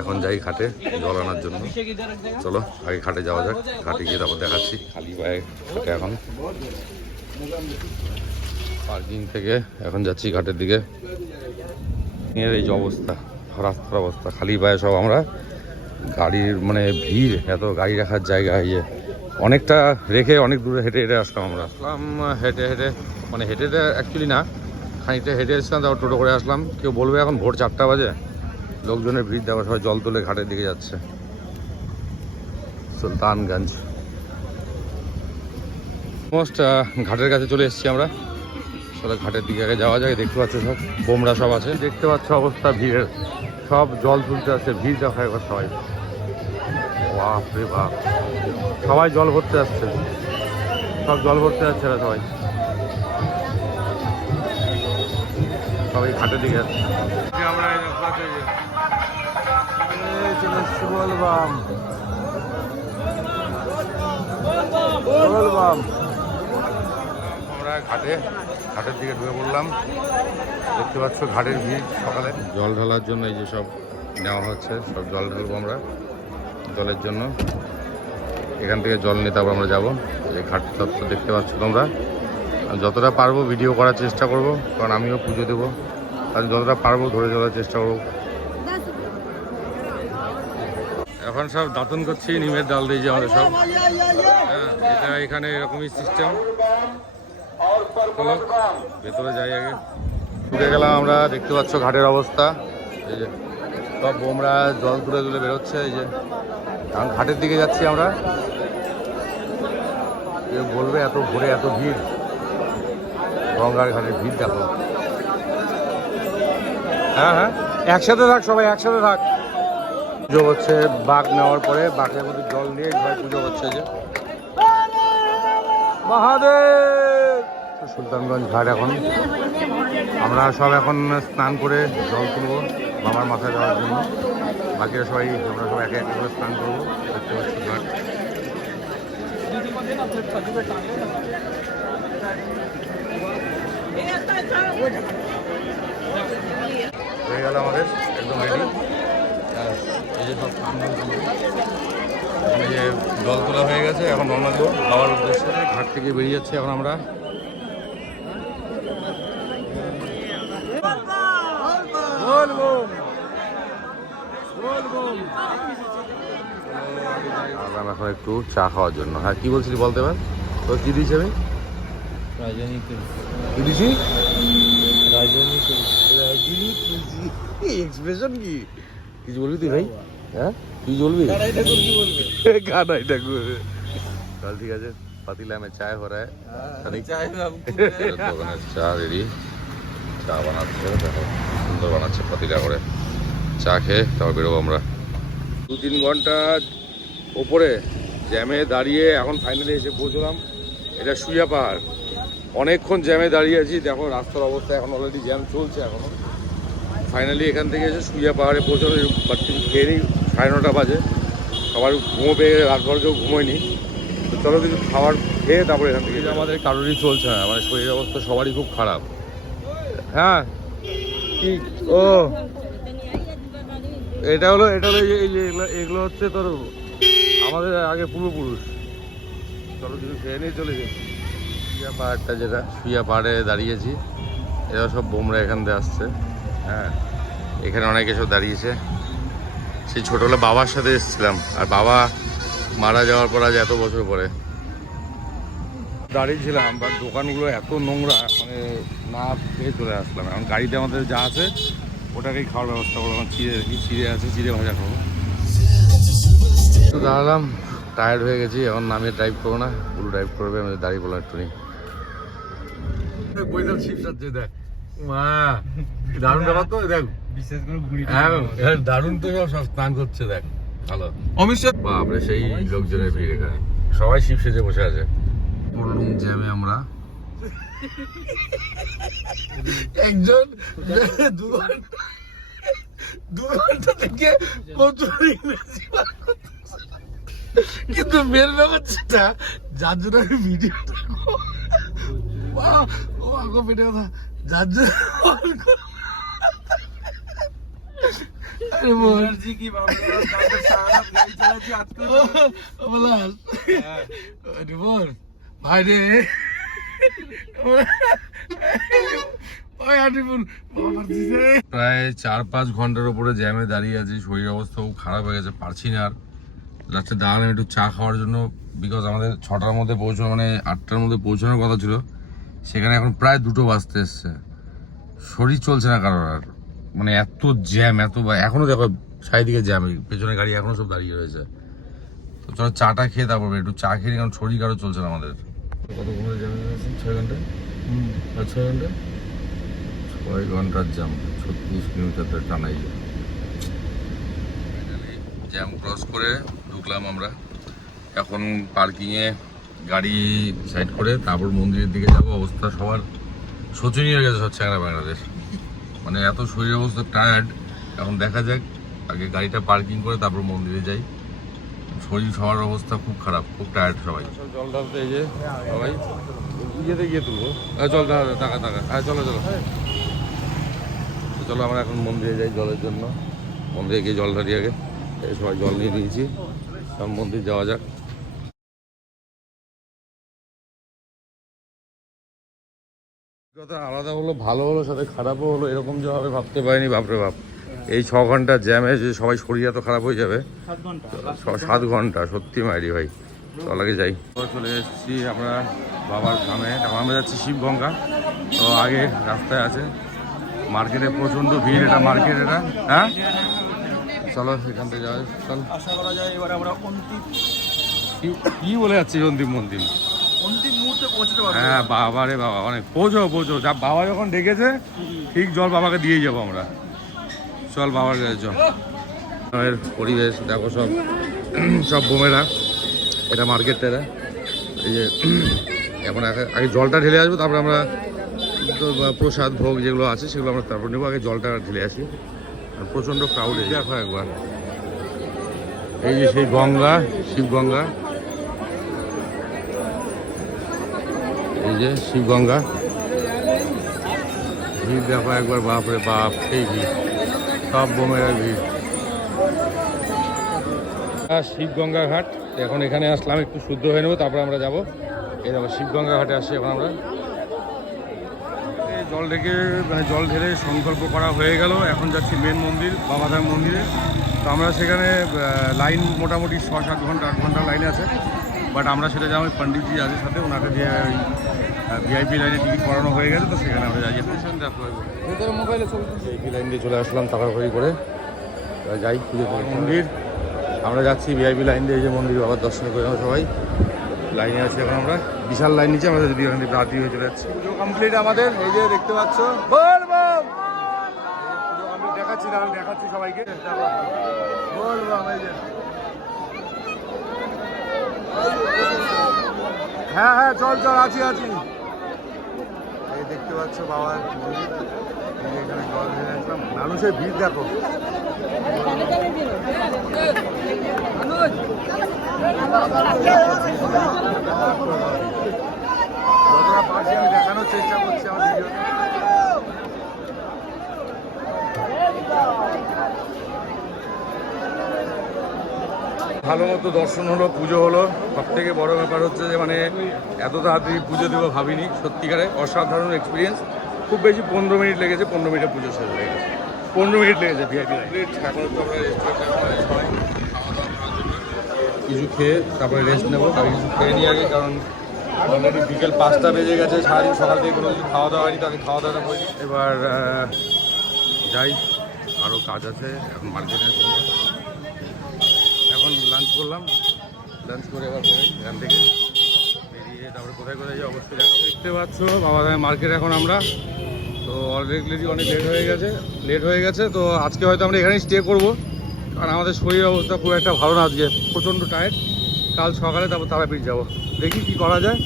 এখন যাই ঘাটে, জল আনার জন্য। চলো, আগে ঘাটে যাওয়া যাক, ঘাটে গিয়ে তারপর দেখাচ্ছি। খালি পায়ে ঘাটে এখন। পার্কিং থেকে এখন যাচ্ছি ঘাটের দিকে। এই যে অবস্থা, রাস্তার অবস্থা, খালি পায়ে সব আমরা গাড়ির মানে ভিড়, এত গাড়ি রাখার জায়গা ইয়ে অনেকটা রেখে অনেক দূরে হেঁটে হেঁটে আসলাম আমরা। আসলাম, হেঁটে হেঁটে মানে হেঁটে হেঁটে অ্যাকচুয়ালি না, খানিকটা হেঁটে এসেছিলাম, তারপর টোটো করে আসলাম। কেউ বলবে এখন ভোর চারটা বাজে? লোকজনের ভিড় দেওয়া সবাই জল তুলে ঘাটের দিকে যাচ্ছে। সুলতানগঞ্জ। মোস্ট ঘাটের কাছে চলে এসেছি আমরা। চলো ঘাটের দিকে আগে যাওয়া যায় দেখতে পাচ্ছ সব, বোমরা সব আছে। দেখতে পাচ্ছ অবস্থা, ভিড়ের সব জল তুলতে আসছে ভিড় দেখা একবার সবাই। বাপ রে বাপ। সবাই জল ভরতে আসছে। সব জল ভরতে আসছে না সবাই। সবাই ঘাটের দিকে যাচ্ছে। আমরা বলবাম বলবাম আমরা ঘাটে ঘাটের দিকে ঢুকে পড়লাম। দেখতে পাচ্ছ ঘাটের ভিড় সকালে। জল ঢালার জন্য এই যে সব নেওয়া হচ্ছে সব জল ঢালবো আমরা জলের জন্য। এখান থেকে জল নিয়ে তারপর আমরা যাব। এই ঘাট সব তো দেখতে পাচ্ছ তোমরা। আর যতটা পারব ভিডিও করার চেষ্টা করব কারণ আমিও পুজো দেবো। আর যতটা পারব ধরে চলার চেষ্টা করব। এখন সব দাতন করছি, নিমের ডাল দিয়ে আমাদের সব। হ্যাঁ এটা এখানে এরকমই সিস্টেম ভেতরে যাই আগে। ঢুকে গেলাম আমরা, দেখতে পাচ্ছ ঘাটের অবস্থা। এই যে, সব বোমরা জল তুলে তুলে বেরোচ্ছে, এই যে। এখন ঘাটের দিকে যাচ্ছি আমরা। কেউ বলবে এত ভোরে এত ভিড়। গঙ্গার ঘাটের ভিড় দেখো। হ্যাঁ হ্যাঁ। একসাথে থাক সবাই, একসাথে থাক। পুজো হচ্ছে, বাঘ নেওয়ার পরে বাঘের মধ্যে জল নিয়ে সবাই পুজো হচ্ছে যে। মহাদেব! সুলতানগঞ্জ ঘাট এখন। আমরা সব এখন স্নান করে জল তুলবো মামার মাথায় দেওয়ার জন্য। বাকিরা সবাই, আমরা সবাই একে একে করে স্নান করব। দেখতে ঘাট। হয়ে গেল আমাদের, একদম রেডি এই যে সব এই যে জল তোলা হয়ে গেছে এখন রওনা দেবো যাওয়ার উদ্দেশ্যে ঘাট থেকে বেরিয়ে যাচ্ছি এখন আমরা। এখন একটু চা খাওয়ার জন্য। হ্যাঁ কি বলছিলি বলতে পার? তো কি দিয়েছি আমি? রাজনীতি কি দিয়েছি? রাজনীতি এক্সপ্রেশন কি? কিছু বলবি তুই ভাই? হ্যাঁ? তুই বলবি? কানাই ঠাকুর। চল ঠিক আছে পাতিলা মে চায় হো রা। খানিক। দোকানের চা রেডি। চা বানাচ্ছে দেখো সুন্দর বানাচ্ছে পাতিলা করে চা খেয়ে তারপর বেরোবো আমরা। দু তিন ঘণ্টা ওপরে জ্যামে দাঁড়িয়ে এখন ফাইনালি এসে পৌঁছলাম। এটা সুইয়া পাহাড়। অনেকক্ষণ জ্যামে দাঁড়িয়ে আছি। দেখো রাস্তার অবস্থা এখন অলরেডি জ্যাম চলছে এখনও। ফাইনালি এখান থেকে এসে সুইয়া পাহাড়ে পৌঁছানো বাট খেয়ে নিই সাড়ে নটা বাজে। সবার ঘুমো পেয়ে রাতভর কেউ ঘুমোয়নি। তো চলো কিছু খাবার খেয়ে তারপরে এখান থেকে আমাদের কারোরই চলছে না মানে শরীরের অবস্থা সবারই খুব খারাপ। হ্যাঁ কি? ও এটা হলো এটা হলো এই যে- এগুলো- হচ্ছে তোর আমাদের আগে পূর্বপুরুষ। চলো কিছু খেয়ে নিয়ে চলে যাই। সুইয়া পাহাড়টা যেটা সুইয়া পাহাড়ে দাঁড়িয়েছি এরা সব বোমরা এখান থেকে আসছে। হ্যাঁ এখানে অনেকে সব দাঁড়িয়েছে। সেই ছোটবেলা বাবার সাথে এসেছিলাম আর বাবা মারা যাওয়ার পর আজ এত বছর পরে। দাঁড়িয়েছিলাম বাট দোকানগুলো এত নোংরা মানে না পেয়ে চলে আসলাম। এখন গাড়িতে আমাদের যা আছে ওটাকেই খাওয়ার ব্যবস্থা করলাম। আমার চিড়ে রেখি চিড়ে আছে চিড়ে ভাজা খাব। তো দাঁড়ালাম টায়ার্ড হয়ে গেছি এখন নামিয়ে ড্রাইভ করব না। পুরো ড্রাইভ করবে আমাদের দাঁড়িয়ে বললাম একটু নেই বৈদাল শিব সাজছে দেখ। দারুণ ব্যাপার তো দেখ। বিশেষ করে ঘুড়ি হ্যাঁ দারুণ তো সব স্নান করছে দেখ ভালো। অমিত বাপরে সেই লোকজনের ভিড় এখানে। সবাই শিব সেজে বসে আছে। পড়লুম জ্যামে আমরা। একজন দু ঘণ্টা দু ঘণ্টা থেকে প্রচুর। কিন্তু মেন ব্যাপারটা যার জন্য আমি ভিডিও ও আগো ভিডিও যার জন্য বল। ভাই রে। প্রায় চার পাঁচ ঘণ্টার উপরে জ্যামে দাঁড়িয়ে আছি। শরীর অবস্থা খুব খারাপ হয়ে গেছে পারছি না আর। লাস্টে দাঁড়ালাম একটু চা খাওয়ার জন্য বিকজ আমাদের ছটার মধ্যে পৌঁছানো মানে আটটার মধ্যে পৌঁছানোর কথা ছিল। সেখানে এখন প্রায় দুটো বাজতে এসছে। শরীর চলছে না কারোর আর। মানে এত জ্যাম এত এখনও দেখো চারিদিকে জ্যাম পেছনে গাড়ি এখনও সব দাঁড়িয়ে রয়েছে। তো চলো চাটা খেয়ে তারপর একটু চা খেয়ে কারণ শরীর কারও চলছে না আমাদের। কত ঘণ্টা জ্যামে ছয় ঘণ্টা? ছয় ঘণ্টা? ছয় ঘণ্টার জ্যাম ছত্রিশ কিলোমিটার টানাই জ্যাম ক্রস করে ঢুকলাম আমরা। এখন পার্কিংয়ে গাড়ি সাইড করে তারপর মন্দিরের দিকে যাব অবস্থা সবার শোচনীয় গেছে সব চ্যাংরা ব্যাংরাদের মানে এত শরীর অবস্থা টায়ার্ড এখন দেখা যাক আগে গাড়িটা পার্কিং করে তারপর মন্দিরে যাই। শরীর সবার অবস্থা খুব খারাপ খুব টায়ার্ড সবাই। জল ঢালতে সবাই। ইয়েতে গিয়ে তুলবো। আহ, চল টাকা টাকা হ্যাঁ চলো চলো। চলো আমরা এখন মন্দিরে যাই জলের জন্য। মন্দিরে গিয়ে জল ঢালি আগে। সবাই জল নিয়ে নিয়েছি। সব মন্দির যাওয়া যাক। কথা আলাদা হলো ভালো হলো সাথে খারাপও হলো এরকম যে হবে ভাবতে পারিনি বাপরে বাপ। এই ছ ঘণ্টা জ্যামে যে সবাই শরীর এত খারাপ হয়ে যাবে সাত ঘণ্টা। সত্যি মাইরি ভাই। চল আগে যাই। চলে এসেছি আমরা বাবার গ্রামে। এখন আমরা যাচ্ছি শিবগঙ্গা। তো আগে রাস্তায় আছে। মার্কেটে প্রচণ্ড ভিড় এটা মার্কেট এটা? হ্যাঁ? চলো এখান থেকে যাওয়া। চল। আশা করা যায় এবার আমরা অন্তিম কি বলে যাচ্ছি অন্তিম মন্দির? অন্তিম মুহূর্তে পৌঁছতে পারব। হ্যাঁ বাবা রে বাবা অনেক। পৌঁছো পৌঁছো যা বাবা যখন ডেকেছে ঠিক জল বাবাকে দিয়ে যাব আমরা। চল বাবার কাছে চল। পরিবেশ দেখো সব সব বোমেরা। এটা মার্কেটটা এটা এই যে এখন আগে- জলটা ঢেলে আসব তারপরে আমরা প্রসাদ ভোগ যেগুলো আছে সেগুলো আমরা তারপর নেব। আগে জলটা ঢেলে আসি। আর প্রচণ্ড ক্রাউড দেখো একবার। এই যে সেই গঙ্গা শিবগঙ্গা এই যে শিবগঙ্গা। ভিড় দেখো একবার, বাপরে বাপ, সেই ভিড়। সব বোমেরা ভিড়। শিবগঙ্গা ঘাট, এখন এখানে আসলাম, একটু শুদ্ধ হয়ে নেব, তারপরে আমরা যাব। এই দেখো, শিবগঙ্গা ঘাটে আসছি এখন আমরা। জল ঢেকে মানে জল ঢেলে সংকল্প করা হয়ে গেল। এখন যাচ্ছি মেন মন্দির, বাবাধাম মন্দিরে। তো আমরা সেখানে লাইন মোটামুটি ছ সাত ঘণ্টা, আট ঘণ্টা লাইন আছে। বাট আমরা সেটা যাব পণ্ডিতজি আছে সাথে ওনাকে দিয়ে ভিআইপি লাইনে টিকিট করানো হয়ে গেছে তো সেখানে আমরা যাই। মোবাইলে ভিআইপি লাইন দিয়ে চলে আসলাম তাড়াতাড়ি করে। যাই পুজো করি। মন্দির। আমরা যাচ্ছি ভিআইপি লাইন দিয়ে যে মন্দির বাবার দর্শন করে সবাই। লাইনে আছি এখন আমরা। বিশাল লাইন নিচে আমরা যদি এখান থেকে রাত্রি হয়ে চলে যাচ্ছি। পুজো কমপ্লিট আমাদের এই যে দেখতে পাচ্ছ। বল বল! দেখাচ্ছি দেখাচ্ছি সবাইকে। বল বল এই যে হ্যাঁ হ্যাঁ চল চল, আছি আছি। এই দেখতে পাচ্ছ বাবার এখানে জল ঢেলে আসলাম মানুষের ভিড় দেখো। যতটা পারছি আমি দেখানোর চেষ্টা করছি আমার ভিডিওতে। ভালো মতো দর্শন হলো পুজো হলো। সব থেকে বড় ব্যাপার হচ্ছে যে মানে এত তাড়াতাড়ি পুজো দেবো ভাবিনি সত্যিকারে অসাধারণ এক্সপিরিয়েন্স খুব বেশি পনেরো মিনিট লেগেছে পনেরো মিনিটে পুজো শেষ হয়ে গেছে। পনেরো মিনিট লেগেছে ভিআইপি তো আমরা কিছু খেয়ে তারপরে রেস্ট নেব আর কিছু খেয়ে নিয়ে আগে কারণ অলরেডি বিকেল পাঁচটা বেজে গেছে সারাদিন সকাল থেকে কোনো কিছু খাওয়া দাওয়া হয়নি তাকে খাওয়া দাওয়া করি। এবার যাই আরও কাজ আছে এখন মার্কেটে এখন লাঞ্চ করলাম। লাঞ্চ করে এবার বেরোই এখান থেকে। বেরিয়ে তারপরে কোথায় কোথায় যাই অবশ্যই দেখাবো। দেখতে পাচ্ছ বাবা মার্কেট এখন আমরা। তো অলরেডি অনেক লেট হয়ে গেছে। লেট হয়ে গেছে তো আজকে হয়তো আমরা এখানেই স্টে করব। কারণ আমাদের শরীর অবস্থা খুব একটা ভালো না আজকে। প্রচণ্ড টায়ার্ড কাল সকালে তারপর তারাপীঠ যাব। দেখি কি করা যায়।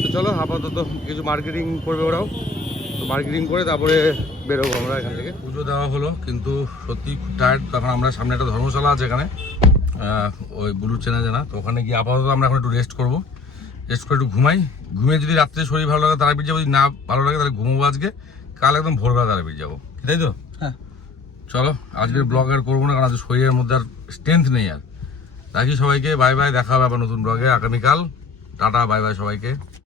তো চলো আপাতত কিছু মার্কেটিং করবে ওরাও। তো মার্কেটিং করে তারপরে বেরোবো আমরা এখান থেকে। পুজো দেওয়া হলো কিন্তু সত্যি খুব টায়ার্ড তখন আমরা সামনে একটা ধর্মশালা আছে এখানে। ওই ব্লু চেনা জানা। তো ওখানে গিয়ে আপাতত আমরা এখন একটু রেস্ট করব। রেস্ট করে একটু ঘুমাই। ঘুমিয়ে যদি রাত্রে শরীর ভালো লাগে তারাপীঠ যাব। যদি না ভালো লাগে তাহলে ঘুমবো আজকে। কাল একদম ভোরবেলা তারাপীঠ যাব। তাই তো? হ্যাঁ। চলো আজকের ব্লগ আর করব না কারণ আজকে শরীরের মধ্যে আর স্ট্রেংথ নেই আর। রাখি সবাইকে বাই বাই দেখা হবে আবার নতুন ব্লগে আগামীকাল টাটা বাই বাই সবাইকে।